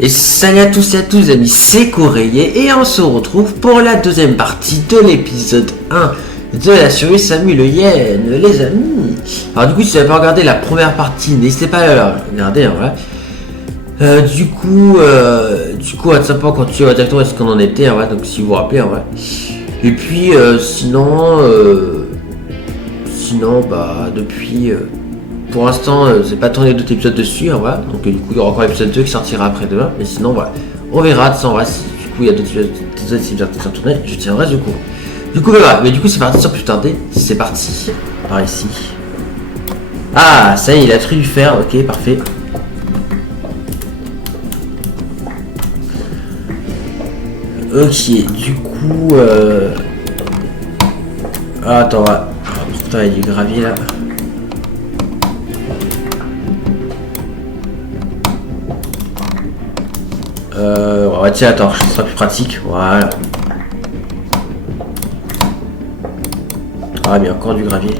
Et salut à tous et à tous les amis, c'est Courrier et on se retrouve pour la deuxième partie de l'épisode 1 de la série Samuel Le Yen, les amis. Alors du coup, si vous n'avez pas regardé la première partie, n'hésitez pas à la regarder, hein, voilà. Du coup, on va simplement continuer directement à ce qu'on en était, hein, voilà, donc si vous vous rappelez, hein, voilà. Et puis, sinon, bah, depuis... pour l'instant, j'ai pas tourné d'autres épisodes dessus, hein, voilà. Donc du coup, il y aura encore l'épisode 2 qui sortira après demain. Mais sinon, voilà, on verra. Sans vrai, si du coup il y a d'autres épisodes qui viennent de tourner, je tiendrai du coup. Du coup, voilà. Mais du coup, c'est parti sans plus tarder. C'est parti. Par ici. Ah, ça y est, il a pris du fer. Ok, parfait. Ok, du coup, ah, attends, voilà. Ah, pourtant, il y a du gravier là. Ouais, tiens, attends, ce sera plus pratique. Voilà. Ah, mais encore du gravier.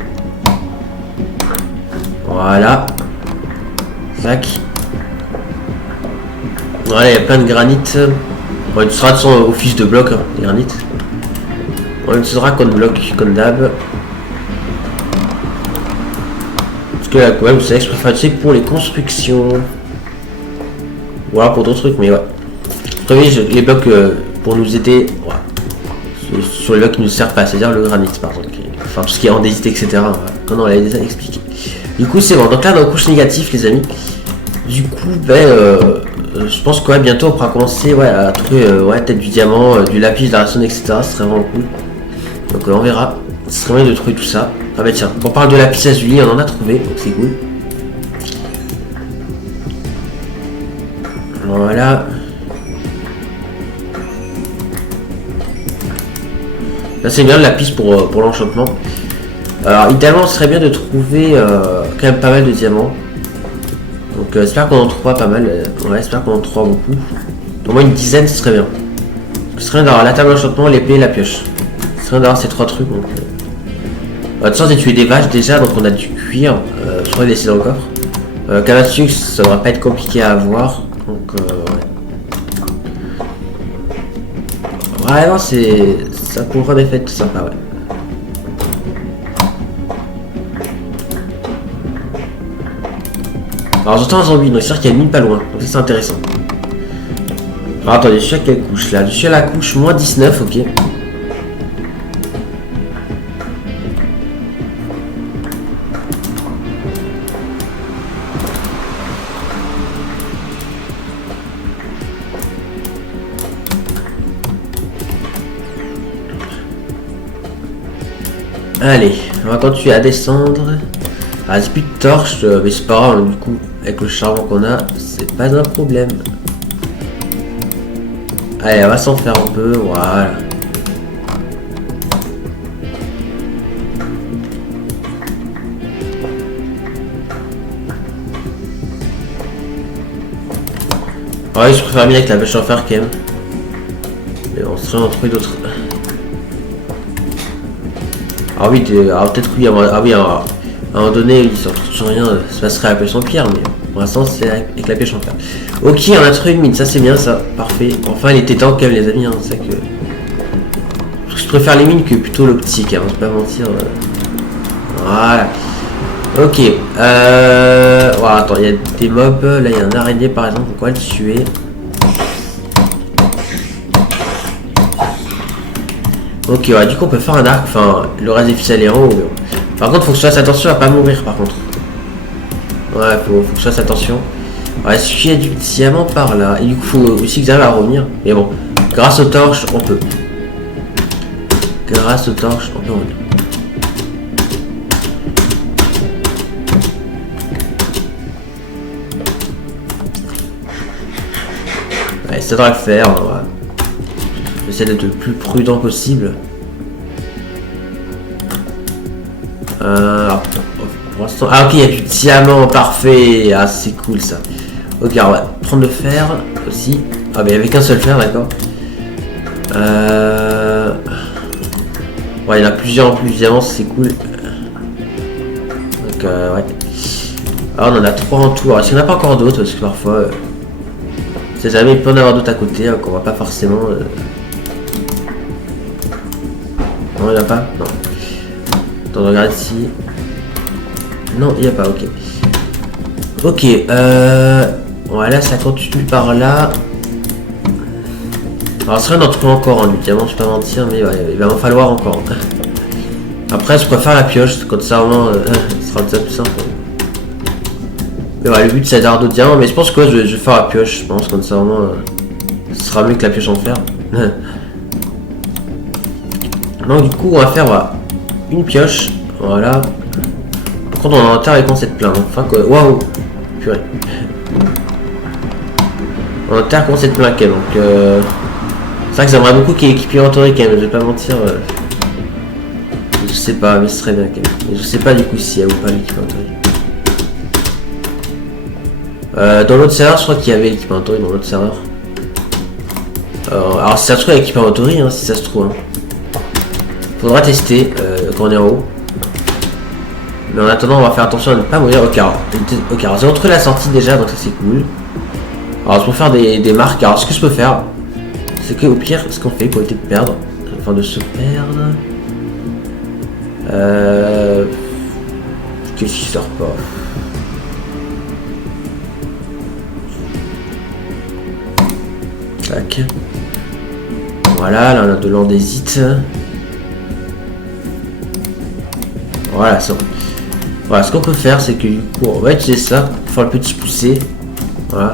Voilà. Tac. Voilà, il y a plein de granit. Bon, tu seras de son office de bloc, hein, des granit. On utilisera comme bloc, comme d'hab. Parce que là, quand même, vous savez que je préfère utiliser pour les constructions. Voilà, pour d'autres trucs, mais ouais. Premier, les blocs pour nous aider, ouais. Sur les blocs qui nous servent pas, c'est-à-dire le granit par exemple, enfin tout ce qui est andésite, etc. Voilà. Non, on l'a déjà expliqué. Du coup, c'est bon. Donc là, dans le couche négatif, les amis. Du coup, ben, je pense que ouais, bientôt on pourra commencer ouais, à trouver ouais, peut-être du diamant, du lapis, de la racine, etc. Ce serait vraiment cool. Donc on verra. Ce serait bien de trouver tout ça. Ah bah tiens, on parle de lapis lazuli, on en a trouvé, donc c'est cool. Voilà. Là c'est bien le lapis pour l'enchantement. Alors idéalement ce serait bien de trouver quand même pas mal de diamants. Donc j'espère qu'on en trouvera pas mal. Ouais, j'espère qu'on en trouvera beaucoup. Au moins une dizaine ce serait bien. Ce serait bien d'avoir la table d'enchantement, l'épée et la pioche. Ce serait bien d'avoir ces trois trucs. Donc, de toute façon j'ai tué des vaches déjà, donc on a du cuir. Je pourrais laisser dans le coffre. Kamatsu, ça devrait pas être compliqué à avoir. Donc ouais. Ouais non c'est. Ça pourrait en effet être sympa, ouais. Alors j'entends un zombie, donc c'est sûr qu'il y a une mine pas loin, donc ça c'est intéressant. Alors attendez, je suis à quelle couche là? Je suis à la couche moins 19, ok. Allez, on va continuer à descendre. Ah, c'est plus de torche, mais c'est pas grave, du coup, avec le charbon qu'on a, c'est pas un problème. Allez, on va s'en faire un peu, voilà. Ouais, je préfère bien avec la pêche en fer quand même. Mais on serait en trouver d'autres. Ah oui, alors peut-être oui, ah oui, alors, à un moment donné, il se retrouve sur rien, ça passerait à la pêche en pierre, mais pour l'instant c'est avec la pêche en fer. Ok, on a trouvé une mine, ça c'est bien ça, parfait. Enfin, elle était temps quand même les amis, hein, c'est que... Je préfère les mines que plutôt l'optique, hein, on va pas mentir. Voilà. Ok, voilà, attends, il y a des mobs, là il y a un araignée par exemple, on va le tuer. Ok, ouais, du coup on peut faire un arc, enfin le reste des ficelles est en haut. Par contre faut que je fasse attention à pas mourir par contre. Ouais, faut que je fasse attention. Ouais, est-ce qu'il y a du diamant par là? Et du coup faut aussi que j'arrive à revenir. Mais bon, grâce aux torches on peut. Grâce aux torches on peut revenir. Ouais, ça devrait le faire. Ouais. J'essaie d'être le plus prudent possible. Pour l'instant... Ah ok, il y a du diamant, parfait. Ah c'est cool ça. Ok, on va prendre le fer aussi. Ah mais il n'y avait qu'un seul fer, d'accord. Ouais, il y en a plusieurs en plus, diamants, c'est cool. Donc ouais. Ah, on en a 3 en tout. Alors, est-ce qu'il n'y en a pas encore d'autres? Parce que parfois... C'est jamais, il peut en avoir d'autres à côté, hein, qu'on va pas forcément... Non, il n'y en a pas. Non. Attends, regarde ici. Non, il n'y a pas, ok. Ok, voilà, ça continue par là. Alors, ça serait d'en trouver encore, hein, du diamant, je vais pas mentir, mais ouais, il va en falloir encore. Après, je préfère la pioche, comme ça, vraiment, ce sera déjà plus simple. Mais ouais, le but, c'est d'avoir d'autres diamants, mais je pense que ouais, je vais faire la pioche, je pense, comme ça, vraiment, ce sera mieux que la pioche en fer. Donc, du coup, on va faire, voilà, une pioche, voilà. Par contre, on a un terre avec on cette plein, enfin, quoi, waouh, purée. On a un terre qu'on cette plein, donc, c'est vrai que j'aimerais beaucoup qu'il y ait équipamenterie quand même, je vais pas mentir. Je sais pas, mais ce serait bien quand même. Je sais pas du coup s'il y a ou pas l'équipamenterie. Dans l'autre serveur, je crois qu'il y avait l'équipamenterie dans l'autre serveur. Alors si ça se trouve l'équipamenterie, hein, si ça se trouve. Hein. Faudra tester quand on est en haut. Mais en attendant, on va faire attention à ne pas mourir. Ok, alors j'ai retrouvé la sortie déjà, donc ça c'est cool. Alors pour faire des marques, alors ce que je peux faire, c'est que au pire, ce qu'on fait pour éviter de perdre, enfin de se perdre. Qu'est-ce qui sort pas? Tac. Voilà, là on a de l'andésite. Voilà, ça. Voilà, ce qu'on peut faire, c'est que du coup, on va utiliser ça pour faire le petit poussé. Voilà.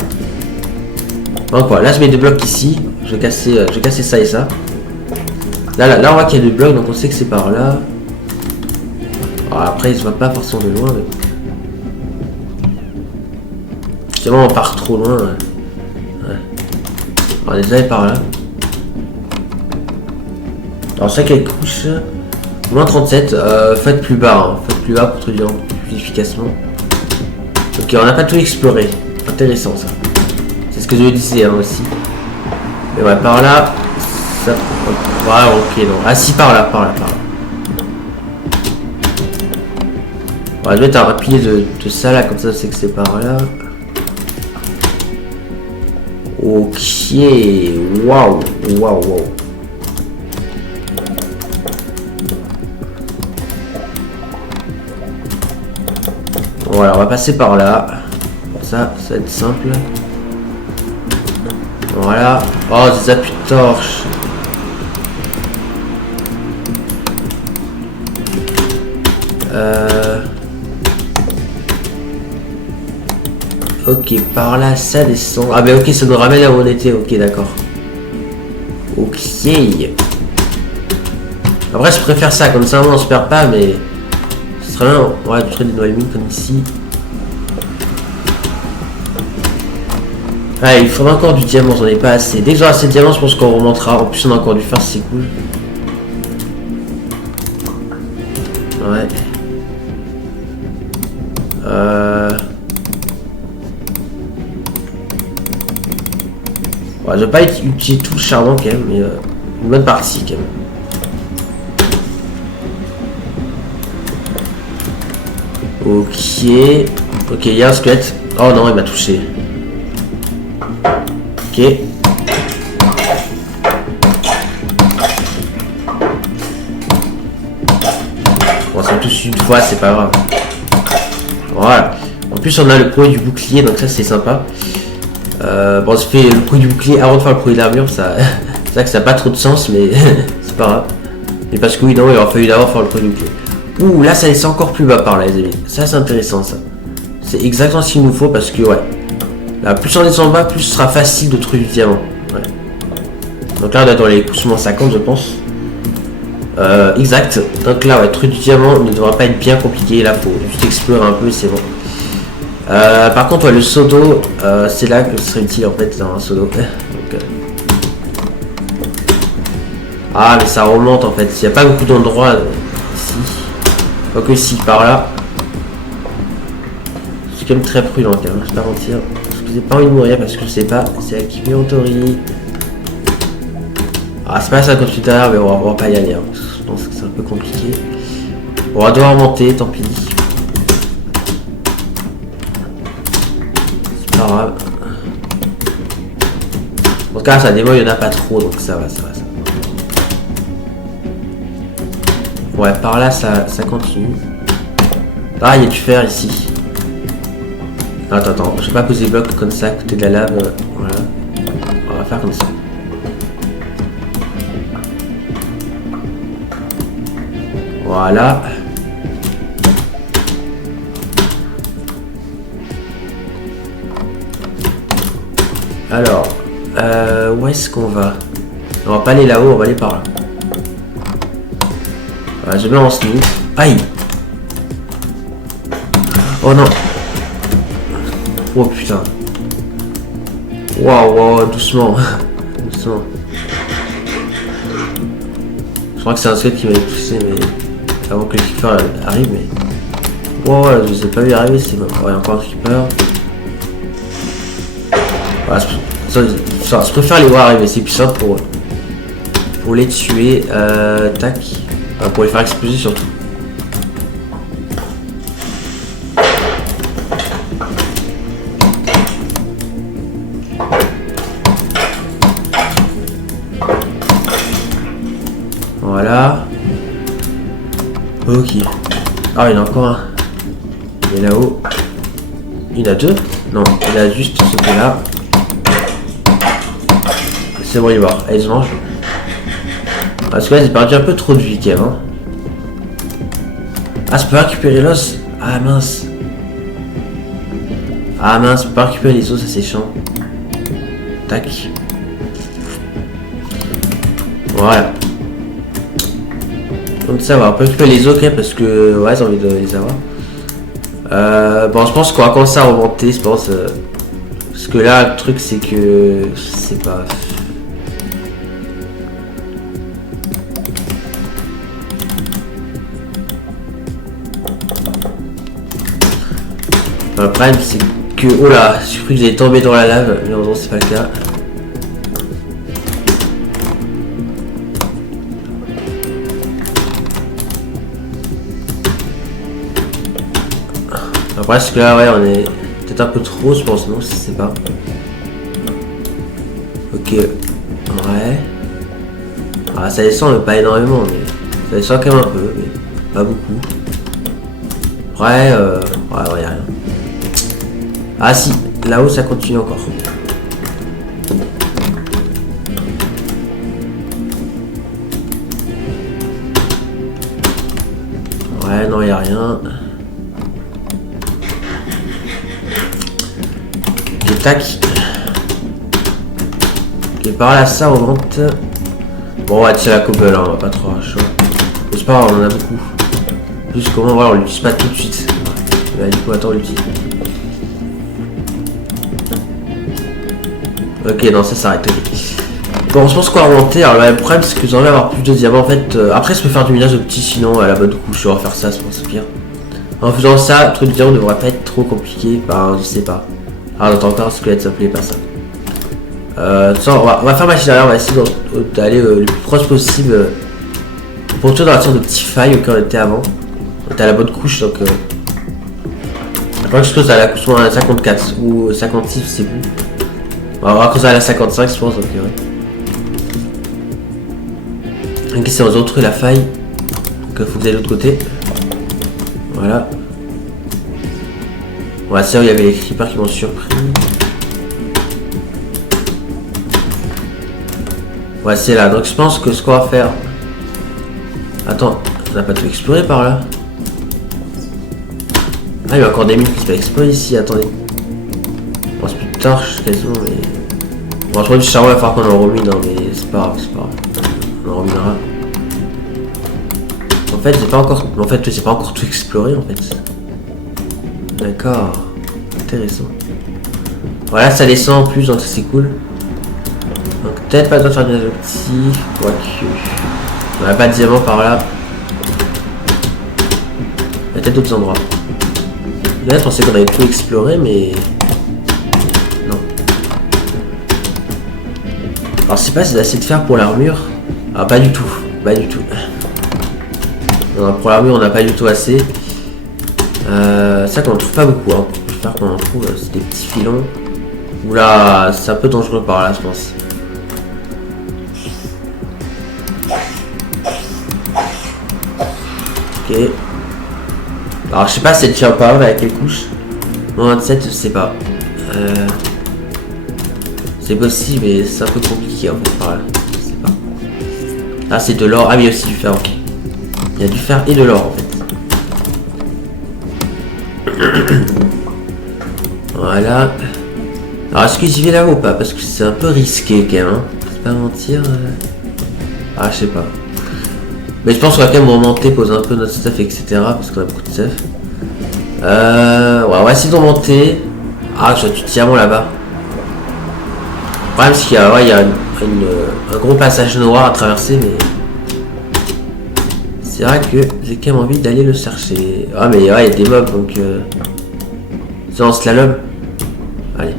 Donc voilà, là je mets deux blocs ici. Je vais casser ça et ça. Là, on voit qu'il y a deux blocs, donc on sait que c'est par là. Alors après, il se voit pas forcément de loin. Mais... Finalement, on part trop loin. Ouais. On est déjà par là. Alors, chaque couche. Moins 37. Faites plus bas. Hein. Faites plus bas pour trouver plus efficacement. Ok, on n'a pas tout exploré. Intéressant ça. C'est ce que je disais hein, aussi. Mais ouais, par là. Ça... Voilà, ok, non. Ah, si, par là. On va mettre un pilier de ça là, comme ça, c'est que c'est par là. Ok, waouh. Voilà, on va passer par là. Ça va être simple. Voilà. Oh, des appuis de torche. Ok, par là, ça descend. Ah ben ok, ça nous ramène là où on était. Ok, d'accord. Ok. Après, je préfère ça, comme ça, on se perd pas, mais... Ce serait bien, ouais, de trouver des nouvelles mines comme ici. Ah, il faudra encore du diamant, j'en ai pas assez. Dès que j'aurai assez de diamants, je pense qu'on remontera. En plus, on a encore du fer, c'est cool. Ouais. Ouais, je vais pas utiliser tout le charbon quand même, mais une bonne partie quand même. Ok, il y a un squelette. Oh non, il m'a touché. Ok. Bon, ça me touche une fois, c'est pas grave. Voilà. En plus, on a le produit du bouclier, donc ça c'est sympa. Bon, je fais le produit du bouclier avant de faire le produit d'armure, ça... c'est vrai que ça n'a pas trop de sens, mais c'est pas grave. Mais parce que oui, non, il aurait fallu d'abord faire le produit du bouclier. Ouh, là, ça descend encore plus bas par là, les amis. Ça, c'est intéressant, ça. C'est exactement ce qu'il nous faut, parce que, ouais. Là, plus on descend bas, plus ce sera facile de trouver du diamant. Ouais. Donc là, on est dans les coups 50, je pense. Exact. Donc là, ouais, trouver du diamant ne devra pas être bien compliqué. Là, faut juste explorer un peu, c'est bon. Par contre, ouais, le seau d'eau, c'est là que ce serait utile, en fait, dans un seau d'eau. Donc, ah, mais ça remonte, en fait. Il n'y a pas beaucoup d'endroits ici. Quoique si, par là. Je suis quand même très prudent, quand même, je vais pas mentir. Parce que j'ai pas envie de mourir, parce que je sais pas. C'est activé en théorie. Ah, c'est pas ça comme tout à l'heure, mais on va pas y aller. Hein. Je pense que c'est un peu compliqué. On va devoir monter, tant pis. C'est pas grave. cas, ça démo, il n'y en a pas trop, donc ça va, ça va. Ouais, par là, ça continue. Ah, il y a du fer ici. Attends, je vais pas poser les blocs comme ça à côté de la lave. Voilà. On va faire comme ça. Voilà. Alors, où est-ce qu'on va? On va pas aller là-haut, on va aller par là. Voilà, je mets en sneak. Aïe! Oh non! Oh putain! Waouh, doucement! Doucement. Je crois que c'est un squelette qui m'avait poussé, mais avant que le creeper arrive, mais. Wow, je les ai pas vu arriver, c'est bon. Ouais, encore un creeper. Voilà, je préfère les voir arriver, c'est plus simple pour les tuer. Tac. Pour les faire exploser surtout. Voilà. Ok. Ah, il y en a encore un. Il est là-haut. Il y en a deux? Non, il a juste ce là. C'est bon, il est mort. Allez, je mange. Parce que là, j'ai perdu un peu trop de vie, quand même. Hein. Ah, je peux pas récupérer l'os. Ah, mince. Ah, mince, je peux pas récupérer les os, ça c'est chiant. Tac. Voilà. Donc ça va, on peut récupérer les os quand même parce que ouais, j'ai envie de les avoir. Bon, je pense qu'on va commencer à remonter, je pense. Parce que là, le truc c'est que je sais pas. Le problème c'est que oh là, j'ai cru que j'allais tomber dans la lave, mais non, c'est pas le cas. Après, parce que là, ouais, on est peut-être un peu trop, je pense, non, je sais pas. Ok, ouais. Ah, ça descend, mais pas énormément, mais ça descend quand même un peu, mais pas beaucoup. Ouais, ouais, y'a rien. Ah si, là-haut, ça continue encore. Ouais, non, y'a rien. Ok, tac. Ok, par là, ça remonte. Bon, on va tirer la cobble, hein, on va pas trop à chaud. C'est pas grave, on en a beaucoup. Juste comment, voilà, on l'utilise pas tout de suite. Ouais, du coup, attends, on l'utilise. Ok, non, ça s'arrête. Okay. Bon, je pense qu'on va remonter. Alors, le problème, c'est que j'ai envie d'avoir plus de diamants. En fait, après, je peux faire du minage de petits, sinon, à la bonne couche, je vais refaire ça, je pense, pire. En faisant ça, le truc de diamant ne devrait pas être trop compliqué. Ben, je sais pas. Ah, j'entends encore un squelette, ça plaît pas ça. On va faire machine arrière, on va essayer d'aller le plus proche possible. Pour tout dans la sorte de petits failles auquel on était avant. On était à la bonne couche, donc. Je crois que je cause à la couche 54 ou 56, je sais plus. On va causer à la 55, je pense, donc ouais. Ok, c'est on retrouve la faille. Donc faut que vous allez de l'autre côté. Voilà. Ouais, c'est vrai, il y avait les creepers qui m'ont surpris. Ouais, c'est là. Donc je pense que ce qu'on va faire. Attends, on n'a pas tout exploré par là. Ah, il y a encore des mines qui se peuvent explorer ici, attendez. Bon, c'est plus de torches quasiment, mais. Bon, je crois que du charbon, il va falloir qu'on en remine, hein, mais c'est pas grave, c'est pas grave. On en reminera. En fait, j'ai pas encore. En fait, j'ai pas encore tout exploré en fait. D'accord. Intéressant. Voilà, ça descend en plus, donc c'est cool. Donc peut-être pas besoin de faire des objectifs. Quoique. On n'a pas de diamant par là. Il y a peut-être d'autres endroits. Là, je pensais qu'on avait tout exploré, mais. Non. Alors, je sais pas si c'est assez de fer pour l'armure. Ah, pas du tout. Pas du tout. Non, pour l'armure, on n'a pas du tout assez. Ça qu'on en trouve pas beaucoup. Hein. J'espère qu'on en trouve. C'est des petits filons. Oula, c'est un peu dangereux par là, je pense. Alors je sais pas si elle tient pas avec les couches. Moins 27, je sais pas. C'est possible mais c'est un peu compliqué en fait par là. Je sais pas. Ah c'est de l'or. Ah mais il y a aussi du fer, ok. Il y a du fer et de l'or en fait. Voilà. Alors est-ce que j'y vais là-haut ou pas? Parce que c'est un peu risqué quand même. Hein. Je vais pas mentir. Ah je sais pas. Mais je pense qu'on va quand même remonter, poser un peu notre stuff, etc. Parce qu'on a beaucoup de stuff. Ouais, on va essayer de remonter. Ah, je vois du diamant là-bas. Le problème, c'est qu'il y a, ouais, il y a un gros passage noir à traverser, mais... C'est vrai que j'ai quand même envie d'aller le chercher. Ah, mais ouais, il y a des mobs, donc... C'est en slalom. Allez.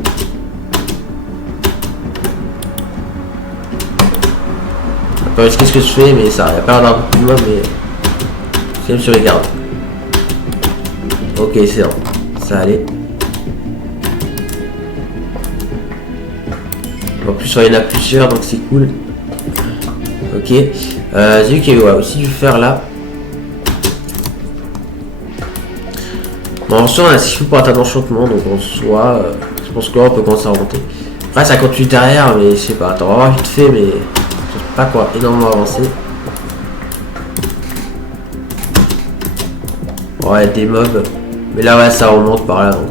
Pas risquer ce que je fais, mais ça, il n'y a pas l'air d'avoir beaucoup de mobs, mais... C'est quand même sur les gardes. Ok, c'est bon. Ça allait. En plus, il y en a plusieurs, donc c'est cool. Ok. J'ai vu qu'il y avait aussi du fer là. Bon, en soi, on a 6 pour atteindre l'enchantement, donc en soi, je pense que là, on peut commencer à remonter. Après, ça continue derrière, mais je sais pas. Attends, on va voir vite fait, mais je sais pas quoi énormément avancer. Ouais, des mobs. Mais là, ouais, ça remonte par là, donc...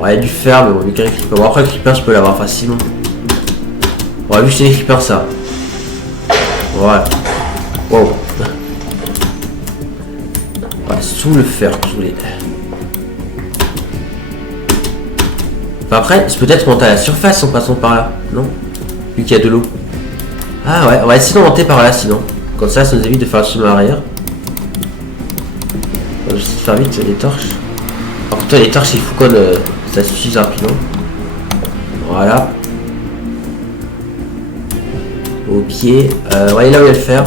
Ouais, il y a du fer, mais bon, vu qu'un creeper... Bon, après, le creeper, je peux l'avoir facilement. Ouais, vu que c'est les creepers, ça. Voilà. Wow. Ouais, sous le fer que je voulais. Enfin, après, c'est peut-être monter à la surface en passant par là, non? Vu qu'il y a de l'eau. Ah ouais, on va essayer de monter par là, sinon. Comme ça nous évite de faire le chemin arrière. On va essayer de faire vite les torches. Par contre, les torches, il faut qu'on ça suffise rapidement. Voilà. Ok. Ouais, là où il y a le fer.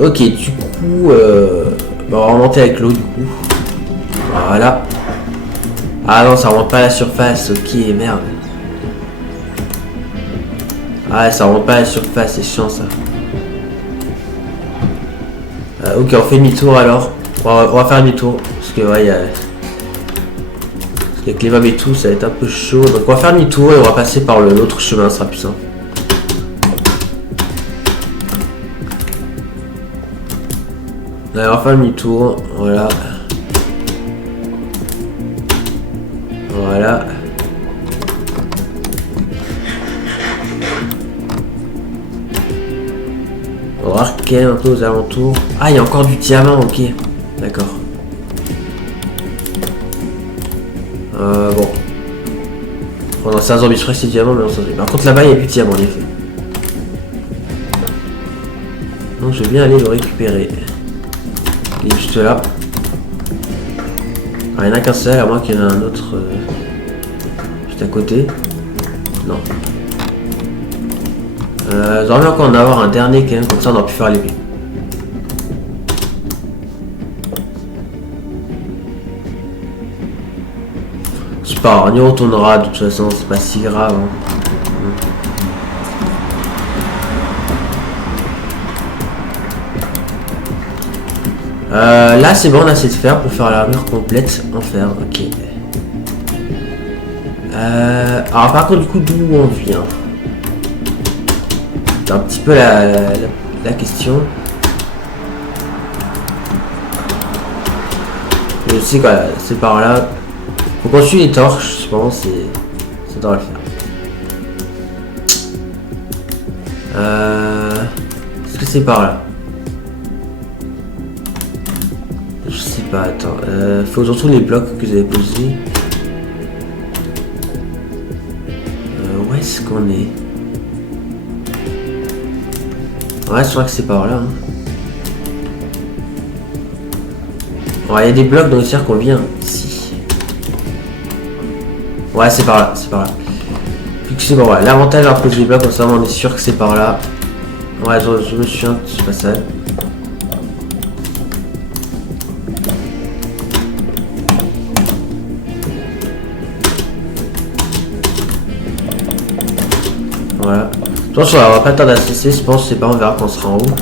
Ok, du coup, bah, on va remonter avec l'eau, du coup. Voilà. Ah non, ça remonte pas à la surface. Ok, merde. Ah, ça remonte pas à la surface, c'est chiant ça. Ok, on fait demi-tour alors. On va faire demi-tour. Parce que, ouais, il y a... Parce qu'avec les mobs et tout, ça va être un peu chaud. Donc, on va faire demi-tour et on va passer par l'autre chemin, ça sera plus simple. Allez, on va faire demi-tour. Voilà. Voilà. On va voir quand même un peu aux alentours. Ah, il y a encore du diamant, ok. D'accord. Bon. Pendant 5 zombies, je ferais c'est diamant, mais on s'en fout. Par contre, là-bas, il n'y a plus de diamant, en effet. Donc, je vais bien aller le récupérer. Il est juste là. Ah, il n'y en a qu'un seul, à moins qu'il y en ait un autre juste à côté. Non. J'aimerais encore en avoir un dernier quand même, comme ça on aurait pu faire l'épée. C'est pas grave, on y retournera de toute façon, c'est pas si grave. Hein. Là c'est bon, on a assez de fer pour faire l'armure complète en fer, ok. Alors par contre du coup d'où on vient? C'est un petit peu la question. Je sais quoi, c'est par là. Faut qu'on suive les torches, je pense, ça devrait le faire. Est-ce que c'est par là? Je sais pas, attends. Faut que je retrouve les blocs que j'avais posés. Où est-ce qu'on est? Ouais, je crois que c'est par là. Hein. Ouais, il y a des blocs dans le cercle qu'on vient ici. Ouais, c'est par là, c'est par là. Vu que c'est bon, ouais. L'avantage d'avoir posé les blocs, comme ça, on est sûr que c'est par là. Ouais, je me souviens de ce passage. pense qu'on va pas tarder à se laisser, je pense, je sais pas, on verra quand on sera en haut.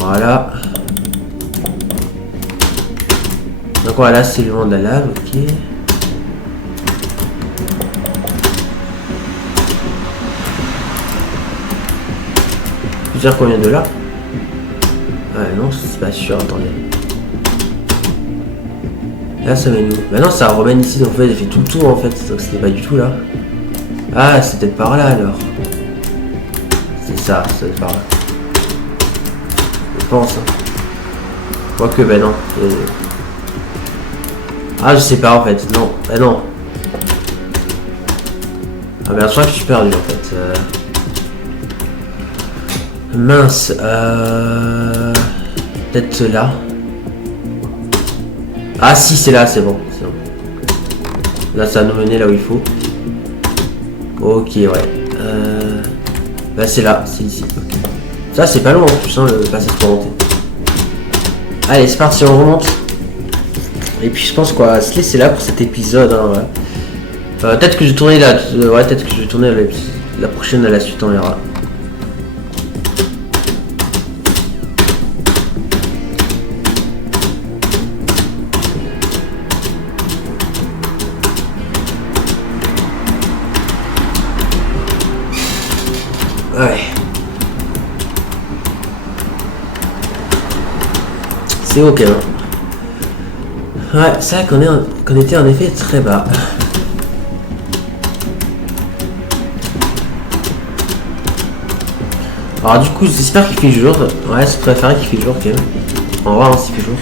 Voilà. Donc voilà, c'est le vent de la lave, ok. Tu veux dire combien de là? Ah non, c'est pas sûr, attendez. Là ça mène où? Bah non, ça remène ici, donc en fait, j'ai fait tout le tour en fait, donc c'était pas du tout là. Ah, c'est peut-être par là alors. C'est ça, c'est par là. Je pense. Hein. Quoique, bah non. Ah, je sais pas en fait, non. Bah non. Ah merde, je crois que je suis perdu en fait. Mince. Peut-être là. Ah si, c'est là, c'est bon. Là, ça va nous mener là où il faut. Ok, ouais. Bah c'est là, c'est ici. Okay. Ça, c'est pas long en plus, hein, le passage pour monter. Allez, c'est parti, on remonte. Et puis je pense qu'on va se laisser là pour cet épisode. Hein, ouais. Peut-être que je vais tourner là. Ouais, peut-être que je vais tourner la prochaine à la suite, on verra. Ouais. C'est ok. Hein. Ouais, c'est vrai qu'on était en effet très bas. Alors du coup, j'espère qu'il fait jour. Ouais, c'est préféré qu'il fait jour quand même. On va voir hein, s'il fait jour.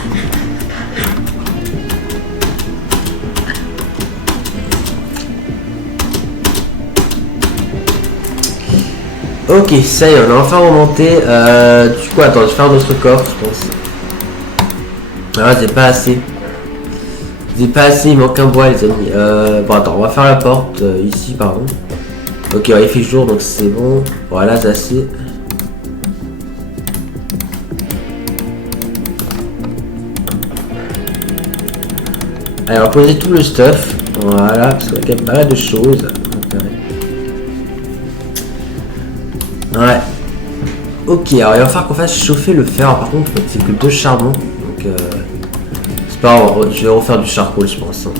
Ok, ça y est, on a enfin remonté. Du coup, attends, je vais faire d'autres coffres, je pense. Ah, j'ai pas assez. J'ai pas assez, il manque un bois, les amis. Bon, attends, on va faire la porte ici, pardon. Ok, ouais, il fait jour, donc c'est bon. Voilà, c'est assez. Allez, on va poser tout le stuff. Voilà, parce qu'on a quand même pas mal de choses. Ouais. Ok, alors il va falloir qu'on fasse chauffer le fer. Alors, par contre, c'est que 2 charbons. Donc, c'est pas grave, je vais refaire du charcoal, je pense. Donc,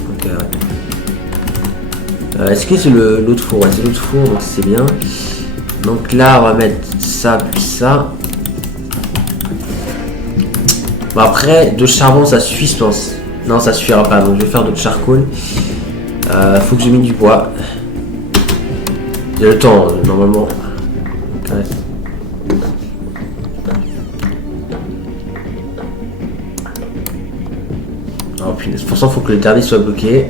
est-ce que c'est l'autre four? Ouais, c'est l'autre four, donc c'est bien. Donc là, on va mettre ça, puis ça. Bon, après, 2 charbons, ça suffit, je pense. Non, ça suffira pas, donc je vais faire d'autres charcoal. Faut que je mette du bois. J'ai le temps, normalement. Ouais. Oh punaise, pour ça, faut que le dernier soit bloqué.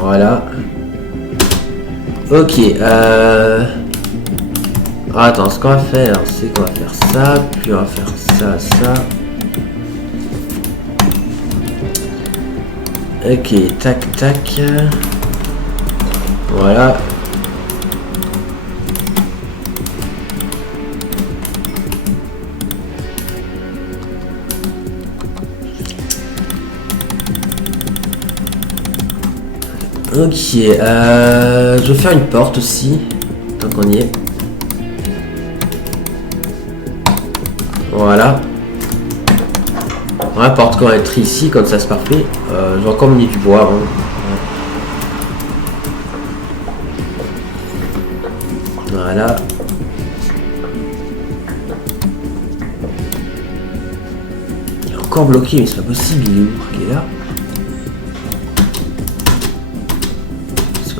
Voilà. Ok, attends, ce qu'on va faire, c'est qu'on va faire ça, puis on va faire ça, ça. Ok, tac, tac. Voilà. Ok, je vais faire une porte aussi, tant qu'on y est. Voilà. La porte quand elle être ici, comme ça c'est parfait. Je vais encore mener du bois. Hein. Voilà. Il est encore bloqué, mais c'est pas possible, il est où? Il est là.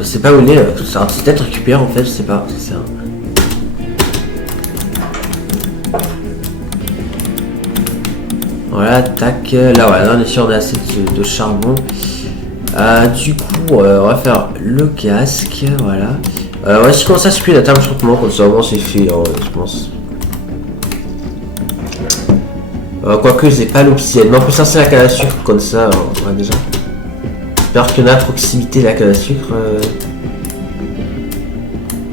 C'est pas où il est, c'est peut-être récupéré en fait, je sais pas, c'est ça. Voilà, tac, là ouais, là on est sûr d'assez de charbon. Du coup, on va faire le casque, voilà. Ouais, si je commence à supprimer la table, je crois que quand ça vraiment c'est fait, je pense. Quoique, j'ai pas l'obsidienne, mais on peut chercher la canne à sucre comme ça, ouais, déjà. J'espère qu'il y en a à proximité la canne à sucre.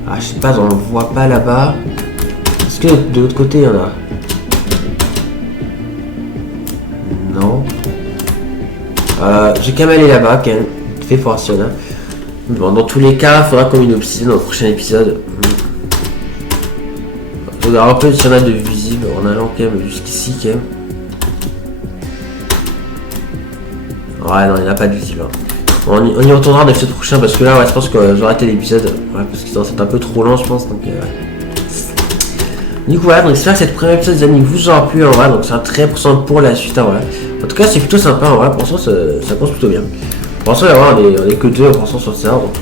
Ah, je sais pas, on le voit pas là-bas. Est-ce que de l'autre côté il y en a? Non. J'ai quand même allé là-bas, quand même. Fait fortune. Bon, dans tous les cas, il faudra qu'on ait une obsidienne dans le prochain épisode. On verra un peu s'il y en a de visibles en allant quand même jusqu'ici, quand même. Ouais, non, il n'y en a pas de visible. Hein. Bon, on y retournera dans l'épisode prochain parce que là, ouais, je pense que j'ai arrêté l'épisode. Ouais, parce que c'est un peu trop long, je pense. Donc, ouais. Du coup, voilà, donc j'espère que cette première épisode, les amis, vous aura plu. En vrai, donc c'est un très pourcent pour la suite. En vrai. En tout cas, c'est plutôt sympa. En vrai, pour l'instant, ça commence plutôt bien. Pour l'instant, on est que deux pour l'instant sur le serveur. Donc,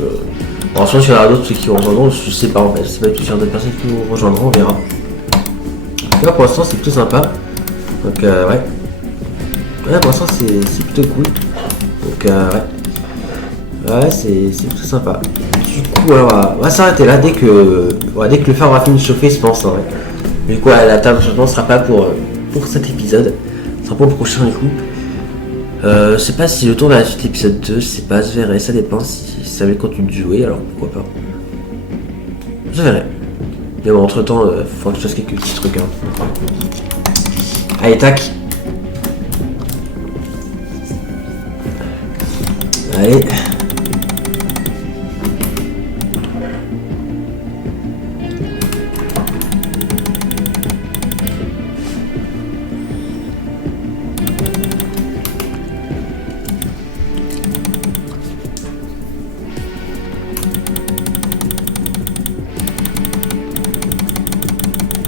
pour l'instant, s'il y en a d'autres qui nous rejoindront, je sais pas en fait. Je sais pas du tout s'il y a d'autres personnes qui nous rejoindront, on verra. En tout cas, pour l'instant, c'est plutôt sympa. Donc, ouais. Ouais, pour l'instant, c'est plutôt cool. Donc, ouais. Ouais, c'est plutôt sympa. Du coup, alors, on va s'arrêter là dès que le fer aura fini de chauffer, je pense. Hein, ouais. Du coup, la table de changement ne sera pas pour cet épisode. Ce sera pour le prochain, du coup. Je sais pas si je tourne à la suite épisode 2, je sais pas, je verrai. Ça dépend si ça va continuer de jouer, alors pourquoi pas. Je verrai. Mais bon, entre temps, faut que je fasse quelques petits trucs. Hein. Allez, tac. Allez.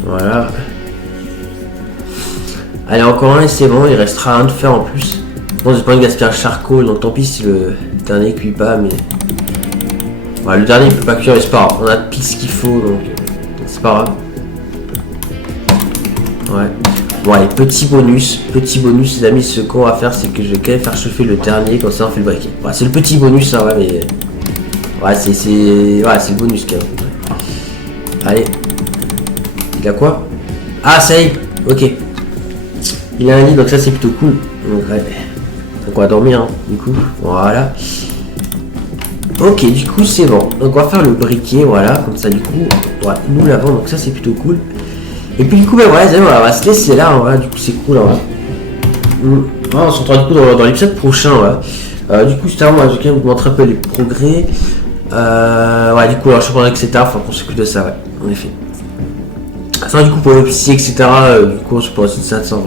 Voilà. Allez, encore un et c'est bon, il restera un de fer en plus. Bon, j'ai pas envie de gaspiller le charcoal, donc tant pis si le dernier cuit pas, mais... Ouais, le dernier il peut pas cuire, mais c'est pas grave. On a pile ce qu'il faut, donc c'est pas grave. Ouais. Bon, allez, petit bonus, les amis, ce qu'on va faire, c'est que je vais quand même faire chauffer le dernier, comme ça on fait le briquet. Ouais, c'est le petit bonus, hein, ouais, mais... Ouais, c'est le bonus, quand même. Allez. Il a quoi? Ah, ça y est, ok. Il a un lit, donc ça c'est plutôt cool. Donc, ouais. Donc on va dormir, hein, du coup. Voilà. Ok, du coup c'est bon. Donc on va faire le briquet, voilà, comme ça du coup. Ouais, nous l'avons, donc ça c'est plutôt cool. Et puis du coup, ben voilà, on va se laisser là, voilà, du coup c'est cool, hein. On se retrouve du coup dans l'épisode prochain, voilà. Du coup, c'est moi, je vais quand même vous montrer un peu les progrès. Ouais, du coup, alors, je prendrai etc. Enfin, qu'on s'occupe de ça, ouais, en effet. Ça, du coup, pour le psy, etc. Du coup, je pourrais essayer de ça de 100, ouais.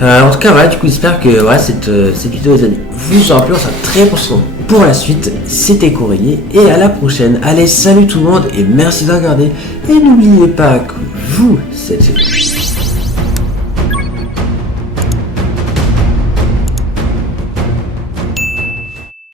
En tout cas, voilà, du coup, j'espère que ouais, cette vidéo, les amis, vous aura plu. On sera très prochainement pour la suite. C'était Corélier et à la prochaine. Allez, salut tout le monde et merci de regarder. Et n'oubliez pas que vous, c'est